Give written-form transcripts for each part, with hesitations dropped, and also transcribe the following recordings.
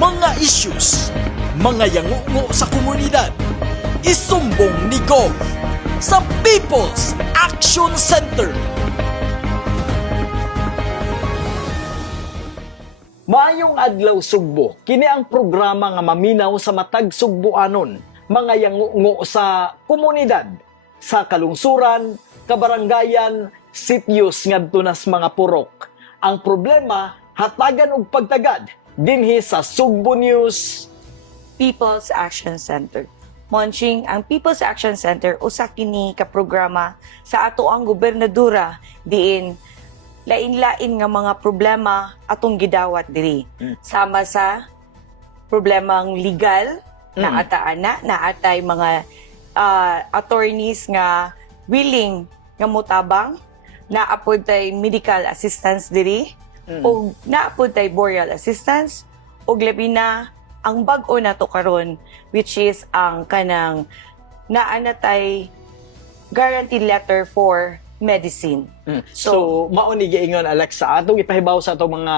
mga issues, mga yangungo sa komunidad, isumbong ni Gov sa People's Action Center. Maayong adlaw Sugbo, kini ang programa nga maminaw sa matag Sugboanon, mga yangungo sa komunidad, sa kalungsuran, kabarangayan, sityos ngadto nas mga purok. Ang problema, hatagan og pagtagad dinhi sa Sugbo News People's Action Center. Monching, ang People's Action Center usa kini ka programa sa ato ang gobernadora diin lain-lain nga mga problema atong gidawat diri. Sama sa problemang legal na ataana, na atay mga attorneys nga willing nga motabang, naapod tay medical assistance diri, o naapod tay burial assistance, o labi na ang bag-o nato karon, which is ang kanang naanatay guarantee letter for medicine. So mao ni giingon Alexa, atong ipahibaw sa atong mga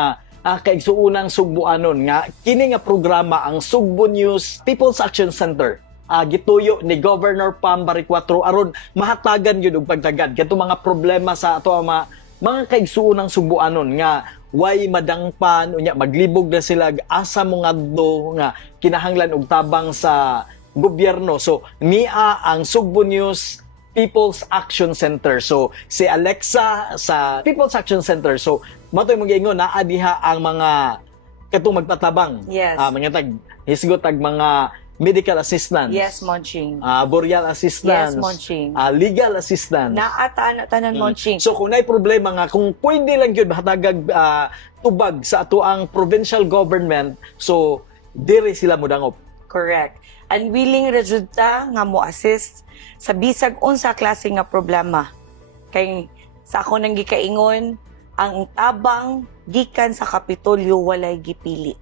kaigsuunang Sugboanon nga kini nga programa ang Sugbo News People's Action Center. Gituyo ni Governor Pam Bariccuatro aron mahatagan gyud og pagtagad kadto mga problema sa ato mga kaigsuunang Sugboanon nga way madangpan unya maglibog na sila asa mo ngadto nga kinahanglan og tabang sa gobyerno. So niya ang Sugbo News People's Action Center. So si Alexa sa People's Action Center. So matoy mong giingon naa diha ang mga katong magpatabang. Yes. Mga tag hisgot tag mga medical assistance. Yes, Monching. Burial assistance. Yes, Monching. Legal assistance. Naataan tanan Monching. So kung nay problema nga kung pwede lang gyud hatagag tubag sa ato ang provincial government, so dire sila modangop. Correct. Unwilling resulta nga mo assist sa bisag unsa klase nga problema. Kay sa ako nang gikaingon, ang tabang gikan sa Kapitolyo walay gipili.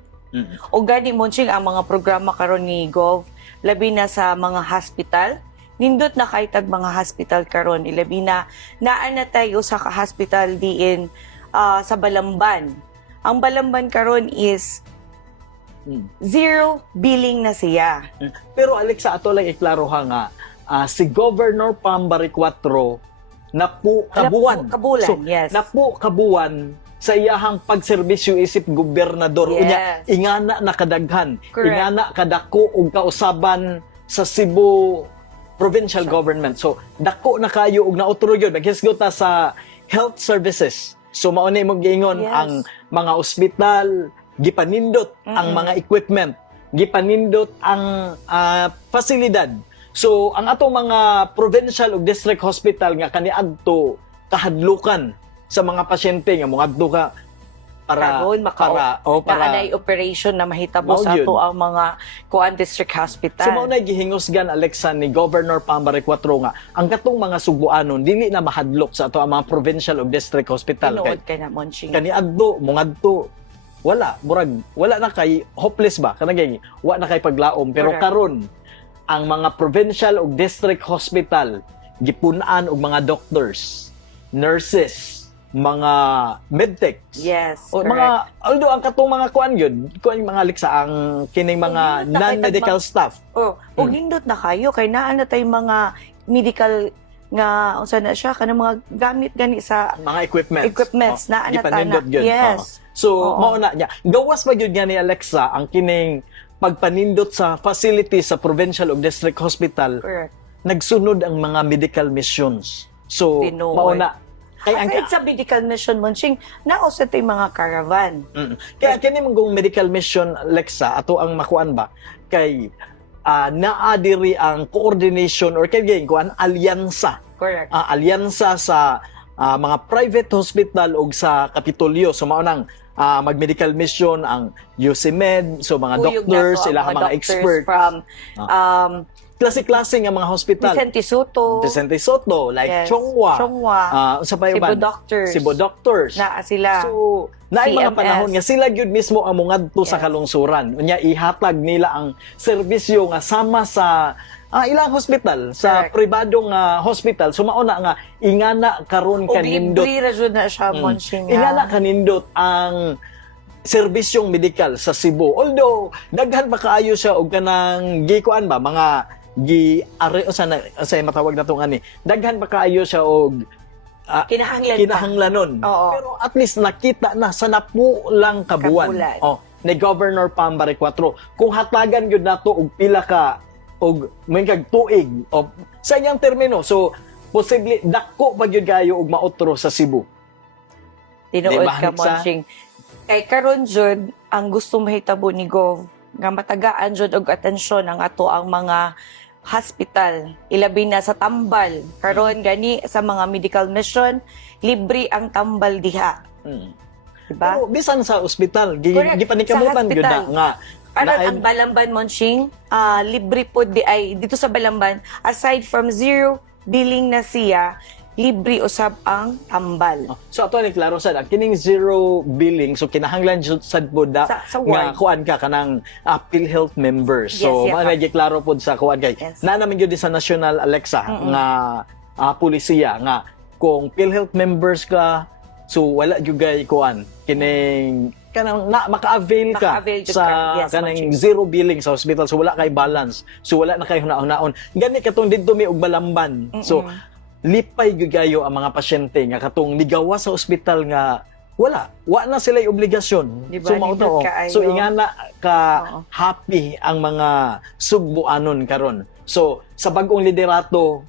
O gani Monching ang mga programa karon ni Gov, labi na sa mga hospital, nindot na kay tag mga hospital karon, ilabi na naa na tayo sa hospital diin sa Balamban. Ang Balamban karon is zero billing na siya. Pero Alexa, ato lang iklaro ha nga, si Governor Pam Bariccuatro napu kabuan. Kabulan, So, yes. napu kabuan sa iyahang pagserbisyo isip gobernador. Yes. Unya, ingana nakadaghan, Correct. ingana kadako og kausaban sa Cebu provincial government. So dako na kayo og nautro gyud naghisgot ta sa health services. So mao ni mo giingon Yes. ang mga ospital gipanindot ang mga equipment, gipanindot ang pasilidad. So ang atong mga provincial ug district hospital nga kaniadto kahadlukan sa mga pasyente nga moadto ka para anay operation na mahitabo Mao sa yun. ato ang mga Kuan District Hospital. So mao na gihingusgan Alexa ni Governor Pam Bariccuatro nga ang katong mga Sugboanon dili na mahadlok sa ato ang mga provincial ug district hospital Tinuod kay na Monching. kaniadto mongadto wala na kay hopeless ba kanagay wa na kay paglaom pero Correct. karon ang mga provincial ug district hospital gipun-an og mga doctors, nurses, mga medtechs. Yes, O correct. mga although ang katong mga kuan gyud kuan mga Alexa ang kining mga Hindi na non-medical staff. ug hindot na kayo kay naa na tay mga medical nga unsa na siya kanang mga gamit gani sa Mga equipments. na gipanindot gyud. Yes. So, Oo. mao na niya. Gawas pa gyud nga ni Alexa ang kining pagpanindot sa facility sa provincial ug district hospital. Correct. Nagsunod ang mga medical missions. So, Tinuod. mao na. Kay ang Aside sa medical mission Monching, naosa tay mga caravan. kaya kini mong medical mission Alexa ato ang makuan ba kay naa diri ang coordination or kay kuan alyansa. Correct. Alyansa sa mga private hospital ug sa Kapitolyo. So mao nang mag-medical mission ang UCMed, so mga Uyog doctors, na to, sila ang mga doctors expert. from Klase-klase nga mga hospital. Vicente Soto, Soto, like yes, Chongwa. Chongwa, Sa pa Cebu uban? Doctors. Cebu Doctors. naa sila. So, naay mga CMS. panahon nga sila gyud mismo ang mungadto sa Yes. kalungsuran. Unya ihatag nila ang serbisyo nga sama sa ilang hospital, sa Correct. pribadong hospital. So mao na nga ingana karon O kanindot. libre ra jud na siya Monching. Ingana kanindot ang serbisyong medikal sa Cebu. Although daghan pa kaayo siya og kanang gikuan ba mga ari sa matawag na tong ani. Daghan pa kaayo siya og kinahanglanon. Oo. Pero at least nakita na sa napulang kabuan. Kabulan. Ni Governor Pam Barrecuatro. Kung hatagan gyud nato og pila ka og may kag tuig o sa iyang termino. So posible dako pa gyud kayo og maotro sa Cebu. Tinuod Di ba, ka, Alexa? Monching. Kay karon jud ang gusto mahitabo ni Gov nga matagaan jud og atensyon ang ato ang mga hospital, ilabi na sa tambal. Karon gani sa mga medical mission, libre ang tambal diha. Diba? Pero bisan sa ospital, Correct. gipanikamutan Sa gyud na hospital. nga Aron na- ang Balamban, Monching, libre po di ay dito sa Balamban, aside from zero billing na siya, libre usab ang tambal. So ato ni klaro sad kining zero billing so kinahanglan jud sad pod Sa nga ward. kuan ka kanang PhilHealth members. So Yes, yeah. mao na klaro pod sa kuan kay Yes. na namin gyud sa National Alexa nga pulisiya nga kung PhilHealth members ka so wala gyud gay kuan kining kanang maka-avail ka Maka-avail jud sa ka. Yes, kanang Monching. zero billing sa hospital so wala kay balance so wala na kay hunaon-hunaon gani katong didto mi og Balamban so lipay gyud kayo ang mga pasyente nga katong nigawa sa ospital nga wa na sila obligasyon Di ba? so mao Nindot to kaayo. so ingana ka Oo. happy ang mga Sugbuanon karon so sa bag-ong liderato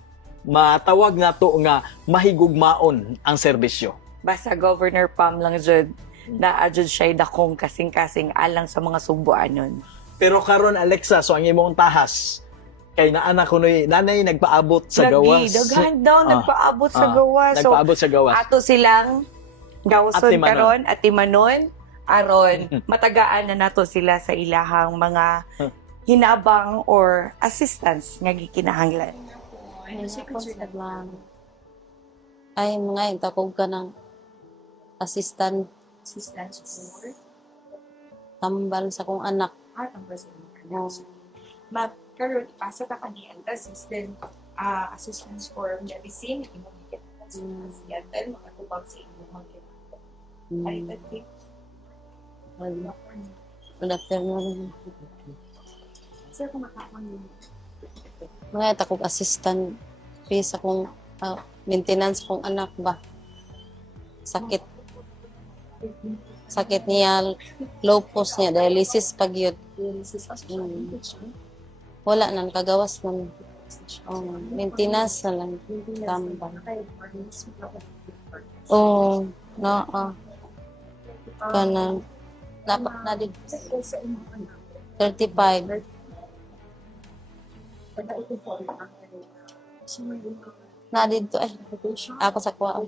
matawag nato nga mahigugmaon ang serbisyo. Basta Governor Pam lang jud na jud siya dakong kasing-kasing alang sa mga Sugbuanon. Pero karon Alexa so ang imong tahas kay naana kunoy nanay nagpaabot sa gawas. Daghan daw nagpaabot sa gawas. So Nagpaabot sa gawas. ato silang gawson Atimanon. karon at timanon aron matagaan na nato sila sa ilahang mga hinabang or assistance nga gikinahanglan. Ay, mga itakog ka ng assistant for tambal sa kong anak. tambal sa mga karon ipasa ta kani ang assistance for medicine imong gikan sa yan makatubag sa imong mga ay tadi Good afternoon. sir kung makakon Mga itakog assistant fee sa kong maintenance kong anak ba. Sakit niya, low pulse niya, dialysis pag yun. Wala nang kagawas man. Maintenance na lang. Tambal. Oo, Kanan. Na din. 35. Na dito ako sa kuha.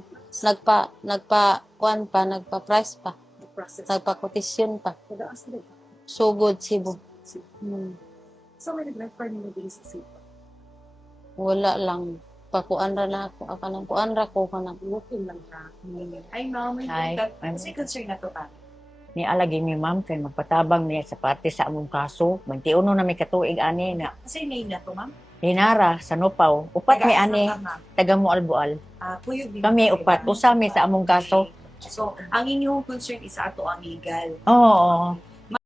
Nagpa-price pa. Nagpa-quotation pa. So good, Cebu. So, may nag-refer nila din sa Cebu. Wala lang. Pakuan ra na ako. Ako nang kuan ra ko kanang. Walking lang ka. Ay, ma'am, Hi, ma'am. kasi concern na to ka. Ni alagi mi ma'am kay magpatabang niya sa parte sa among kaso. Magtiuno na may katuig ani na Kasi name na to, ma'am. Linara sa Nupaw. Upat mi ani taga Mualbual. Puyog din. Kami upat usa mi sa among kaso. So, ang inyong concern is ato ang legal. Oo.